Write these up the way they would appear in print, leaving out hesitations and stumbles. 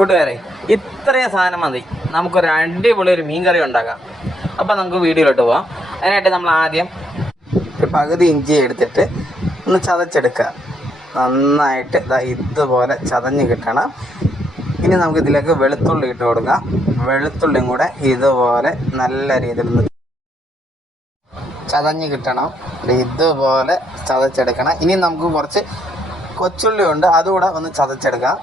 കൂട്ടുകാരെ, ഇത്രയും സാധനം മതി നമുക്കൊരു അടിപൊളി ഒരു മീൻ കറി ഉണ്ടാക്കാം. അപ്പം നമുക്ക് വീഡിയോയിലോട്ട് പോവാം. അതിനായിട്ട് നമ്മൾ ആദ്യം ഒരു പകുതി ഇഞ്ചി എടുത്തിട്ട് ഒന്ന് ചതച്ചെടുക്കുക. നന്നായിട്ട് ഇതുപോലെ ചതഞ്ഞ് കിട്ടണം. ഇനി നമുക്ക് ഇതിലേക്ക് വെളുത്തുള്ളി ഇട്ട് കൊടുക്കാം. വെളുത്തുള്ളിയും കൂടെ ഇതുപോലെ നല്ല രീതിയിൽ ഒന്ന് ചതഞ്ഞ് കിട്ടണം. ഇതുപോലെ ചതച്ചെടുക്കണം. ഇനി നമുക്ക് കുറച്ച് കൊച്ചുള്ളി ഉണ്ട്, അതുകൂടെ ഒന്ന് ചതച്ചെടുക്കാം.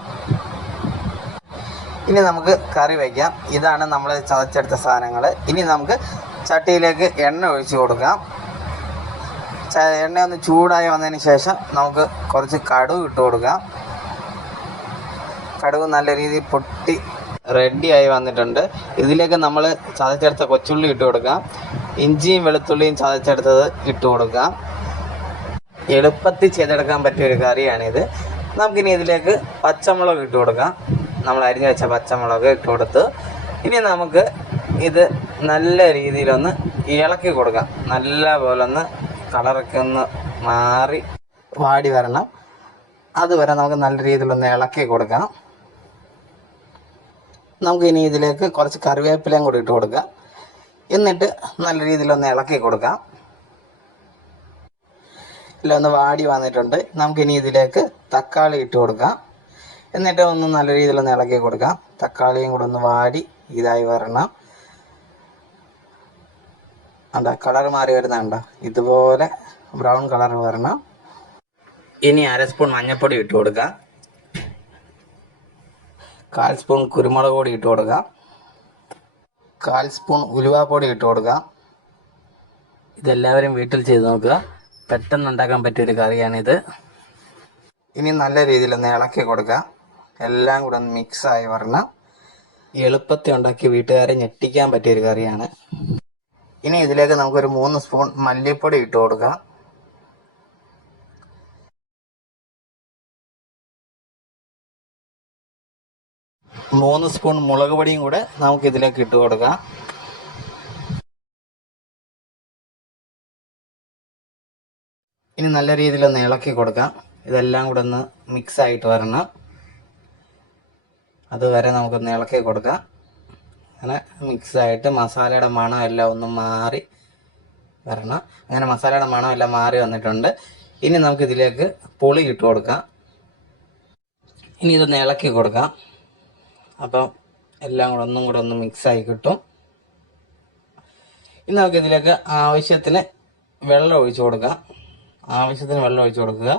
ഇനി നമുക്ക് കറി വയ്ക്കാം. ഇതാണ് നമ്മൾ ചതച്ചെടുത്ത സാധനങ്ങൾ. ഇനി നമുക്ക് ചട്ടിയിലേക്ക് എണ്ണ ഒഴിച്ച് കൊടുക്കാം. എണ്ണ ഒന്ന് ചൂടായി വന്നതിന് ശേഷം നമുക്ക് കുറച്ച് കടുക് ഇട്ട് കൊടുക്കാം. കടുക് നല്ല രീതിയിൽ പൊട്ടി റെഡിയായി വന്നിട്ടുണ്ട്. ഇതിലേക്ക് നമ്മൾ ചതച്ചെടുത്ത കൊച്ചുള്ളി ഇട്ട് കൊടുക്കാം. ഇഞ്ചിയും വെളുത്തുള്ളിയും ചതച്ചെടുത്തത് ഇട്ട് കൊടുക്കാം. എളുപ്പത്തിൽ ചെയ്തെടുക്കാൻ പറ്റിയൊരു കറിയാണിത്. നമുക്കിനി ഇതിലേക്ക് പച്ചമുളക് ഇട്ട് കൊടുക്കാം. നമ്മൾ അരിഞ്ഞു വെച്ച പച്ചമുളക് ഇട്ട് കൊടുത്ത് ഇനി നമുക്ക് ഇത് നല്ല രീതിയിലൊന്ന് ഇളക്കി കൊടുക്കാം. നല്ല പോലെ ഒന്ന് കളറൊക്കെ ഒന്ന് മാറി വാടി വരണം. അതുവരെ നമുക്ക് നല്ല രീതിയിലൊന്ന് ഇളക്കി കൊടുക്കാം. നമുക്കിനി ഇതിലേക്ക് കുറച്ച് കറിവേപ്പിലയും കൂടി ഇട്ട് കൊടുക്കാം. എന്നിട്ട് നല്ല രീതിയിലൊന്ന് ഇളക്കി കൊടുക്കാം. ഇല്ല, ഒന്ന് വാടി വന്നിട്ടുണ്ട്. നമുക്കിനി ഇതിലേക്ക് തക്കാളി ഇട്ട് കൊടുക്കാം. എന്നിട്ട് ഒന്ന് നല്ല രീതിയിലൊന്ന് ഇളക്കി കൊടുക്കാം. തക്കാളിയും കൂടെ ഒന്ന് വാടി ഇതായി വരണം. കളർ മാറി വരുന്നുണ്ടോ? ഇതുപോലെ ബ്രൗൺ കളർ വരണം. ഇനി 1/2 സ്പൂൺ മഞ്ഞൾപ്പൊടി ഇട്ട് കൊടുക്കാം. 1/4 സ്പൂൺ കുരുമുളക് പൊടി ഇട്ട് കൊടുക്കാം. 1/4 സ്പൂൺ ഉലുവാപ്പൊടി ഇട്ട് കൊടുക്കാം. ഇതെല്ലാവരും വീട്ടിൽ ചെയ്ത് നോക്കുക. പെട്ടെന്ന് ഉണ്ടാക്കാൻ പറ്റിയൊരു കറിയാണിത്. ഇനി നല്ല രീതിയിലൊന്ന് ഇളക്കി കൊടുക്കുക. എല്ലാം കൂടെ ഒന്ന് മിക്സായി വരണം. എളുപ്പത്തിൽ ഉണ്ടാക്കി വീട്ടുകാരെ ഞെട്ടിക്കാൻ പറ്റിയൊരു കറിയാണ്. ഇനി ഇതിലേക്ക് നമുക്കൊരു 3 സ്പൂൺ മല്ലിപ്പൊടി ഇട്ട് കൊടുക്കാം. മൂന്ന് സ്പൂൺ മുളക് പൊടിയും കൂടെ നമുക്ക് ഇതിലേക്ക് ഇട്ട് കൊടുക്കാം. ഇനി നല്ല രീതിയിലൊന്ന് ഇളക്കി കൊടുക്കാം. ഇതെല്ലാം കൂടെ ഒന്ന് മിക്സ് ആയിട്ട് വരണം. അതുവരെ നമുക്കൊന്ന് ഇളക്കി കൊടുക്കാം. അങ്ങനെ മിക്സായിട്ട് മസാലയുടെ മണം എല്ലാം ഒന്ന് മാറി വരണം. അങ്ങനെ മസാലയുടെ മണം എല്ലാം മാറി വന്നിട്ടുണ്ട്. ഇനി നമുക്കിതിലേക്ക് പുളി ഇട്ട് കൊടുക്കാം. ഇനി ഇതൊന്ന് ഇളക്കി കൊടുക്കാം. അപ്പം എല്ലാം കൂടെ ഒന്നും കൂടെ ഒന്ന് മിക്സായി കിട്ടും. ഇനി നമുക്കിതിലേക്ക് ആവശ്യത്തിന് വെള്ളം ഒഴിച്ചു കൊടുക്കാം. ആവശ്യത്തിന് വെള്ളം ഒഴിച്ചു കൊടുക്കുക.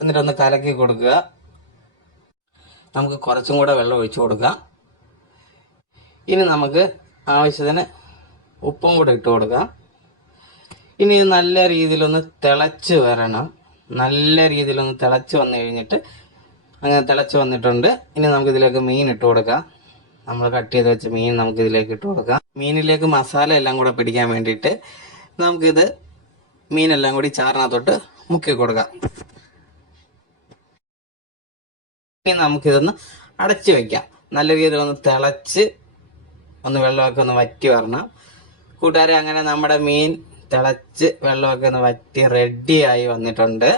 എന്നിട്ടൊന്ന് കലക്കി കൊടുക്കുക. നമുക്ക് കുറച്ചും കൂടെ വെള്ളം ഒഴിച്ചു കൊടുക്കാം. ഇനി നമുക്ക് ആവശ്യത്തിന് ഉപ്പും കൂടെ ഇട്ട് കൊടുക്കാം. ഇനി നല്ല രീതിയിലൊന്ന് തിളച്ച് വരണം. നല്ല രീതിയിലൊന്ന് തിളച്ച് വന്നു കഴിഞ്ഞിട്ട് അങ്ങനെ തിളച്ച് വന്നിട്ടുണ്ട്. ഇനി നമുക്കിതിലേക്ക് മീൻ ഇട്ട് കൊടുക്കാം. നമ്മൾ കട്ട് ചെയ്ത് വെച്ച മീൻ നമുക്കിതിലേക്ക് ഇട്ട് കൊടുക്കാം. മീനിലേക്ക് മസാല എല്ലാം കൂടെ പിടിക്കാൻ വേണ്ടിയിട്ട് നമുക്കിത് മീനെല്ലാം കൂടി ചാറിനകത്തോട്ട് മുക്കി കൊടുക്കാം. ഇനി നമുക്കിതൊന്ന് അടച്ച് വയ്ക്കാം. നല്ല രീതിയിലൊന്ന് തിളച്ച് ഒന്ന് വെള്ളമൊക്കെ ഒന്ന് വറ്റി വരണം. കൂട്ടുകാരെ, അങ്ങനെ നമ്മുടെ മീൻ തിളച്ച് വെള്ളമൊക്കെ ഒന്ന് വറ്റി റെഡിയായി വന്നിട്ടുണ്ട്.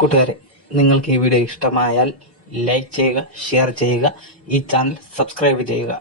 കൂട്ടുകാരെ, നിങ്ങൾക്ക് ഈ വീഡിയോ ഇഷ്ടമായാൽ ലൈക്ക് ചെയ്യുക, ഷെയർ ചെയ്യുക, ഈ ചാനൽ സബ്സ്ക്രൈബ് ചെയ്യുക.